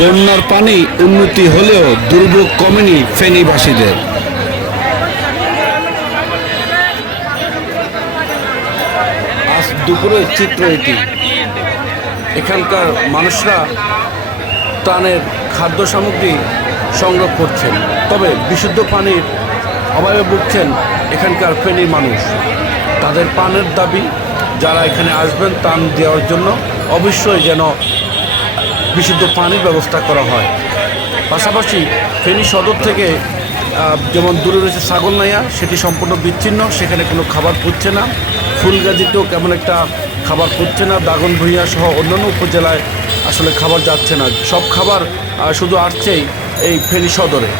বন্যার পানি উন্নতি হলেও দুর্ভোগ কমেনি ফেনীবাসীদের। আজ দুপুরের চিত্র এটি। এখানকার মানুষরা ত্রাণের খাদ্য সামগ্রী সংগ্রহ করছেন, তবে বিশুদ্ধ পানির অভাবে ভুগছেন এখানকার ফেনীর মানুষ। তাদের পানের দাবি, যারা এখানে আসবেন ত্রাণ দেওয়ার জন্য, অবশ্যই যেন বিশুদ্ধ পানির ব্যবস্থা করা হয়। পাশাপাশি ফেনী সদর থেকে যেমন দূরে রয়েছে ছাগলনাইয়া সেটি সম্পূর্ণ বিচ্ছিন্ন, সেখানে কোনো খাবার পুচ্ছে না। ফুলগাজিতেও কেমন একটা খাবার পুচ্ছে না, দাগন ভুইয়া সহ অন্যান্য উপজেলায় আসলে খাবার যাচ্ছে না। সব খাবার শুধু আসছেই এই ফেনী সদরে।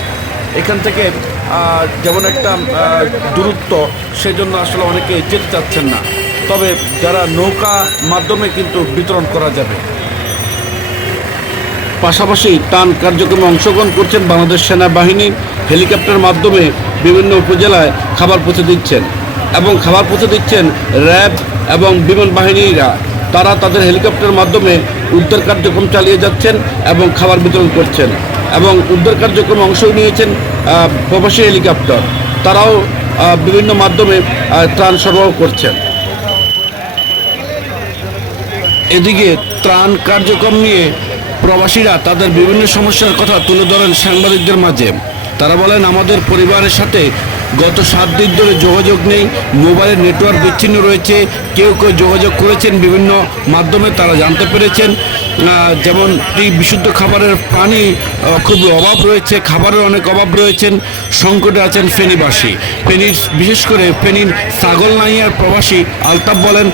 এখান থেকে যেমন একটা দূরত্ব, সেজন্য আসলে অনেকে যেতে চাচ্ছেন না। তবে যারা নৌকা মাধ্যমে কিন্তু বিতরণ করা যাবে। পাশাপাশি টান কার্যক্রমে অংশগ্রহণ করছেন বাংলাদেশ সেনাবাহিনী হেলিকপ্টার মাধ্যমে বিভিন্ন উপজেলায় খাবার পৌঁছে দিচ্ছেন এবং খাবার পৌঁছে দিচ্ছেন র্যাব এবং বিমান বাহিনীরা। তারা তাদের হেলিকপ্টার মাধ্যমে উদ্ধার কার্যক্রম চালিয়ে যাচ্ছেন এবং খাবার বিতরণ করছেন এবং উদ্ধার কার্যক্রমে অংশ নিয়েছেন প্রবাসী হেলিকপ্টার। তারাও বিভিন্ন মাধ্যমে ত্রাণ সরবরাহ করছেন। এদিকে ত্রাণ কার্যক্রম নিয়ে প্রবাসীরা তাদের বিভিন্ন সমস্যার কথা তুলে ধরেন সাংবাদিকদের মাঝে। তারা বলেন, আমাদের পরিবারের সাথে গত সাত দিন ধরে যোগাযোগ নেই মোবাইলের নেটওয়ার্ক বিচ্ছিন্ন রয়েছে, কেউ কেউ যোগাযোগ করেছেন বিভিন্ন মাধ্যমে, তারা জানতে পেরেছেন। যেমন এই বিশুদ্ধ খাবারের পানি খুবই অভাব রয়েছে, খাবারের অনেক অভাব রয়েছেন, সংকটে আছেন ফেনীবাসী। ফেনীর, বিশেষ করে ফেনীর ছাগলনাইয়ার প্রবাসী আলতাফ বলেন,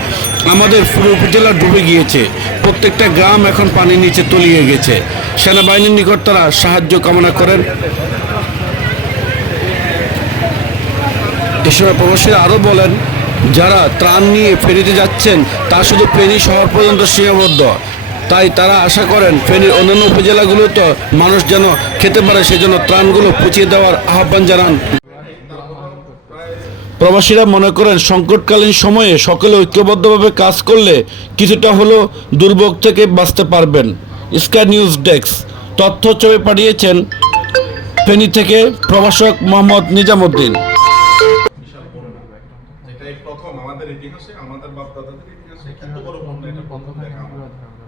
আমাদের পুরো উপজেলা ডুবে গিয়েছে। প্রত্যেকটা গ্রাম এখন পানির নিচে তলিয়ে গেছে। সেনাবাহিনীর নিকট তারা সাহায্য কামনা করেন। এসময় প্রবাসীরা আরও বলেন, যারা ত্রাণ নিয়ে ফেরিতে যাচ্ছেন, তা শুধু ফেনী শহর পর্যন্ত সীমাবদ্ধ। তাই তারা আশা করেন ফেনীর অন্যান্য উপজেলাগুলোতে মানুষ যেন খেতে পারে, সেজন্য ত্রাণগুলো পৌঁছে দেওয়ার আহ্বান জানান। প্রবাসীরা মনে করেন সংকটকালীন সময়ে সকলে ঐক্যবদ্ধভাবে কাজ করলে কিছুটা হলেও দুর্ভোগ থেকে বাঁচতে পারবেন। Sky News desk. তথ্য ছবি পাঠিয়েছেন ফেনী থেকে প্রভাষক মোহাম্মদ নিজামুদ্দিন। আমাদের ইতিহাসে আমাদের বাপ দাদাদের ইতিহাসে বড় এটা দেখা।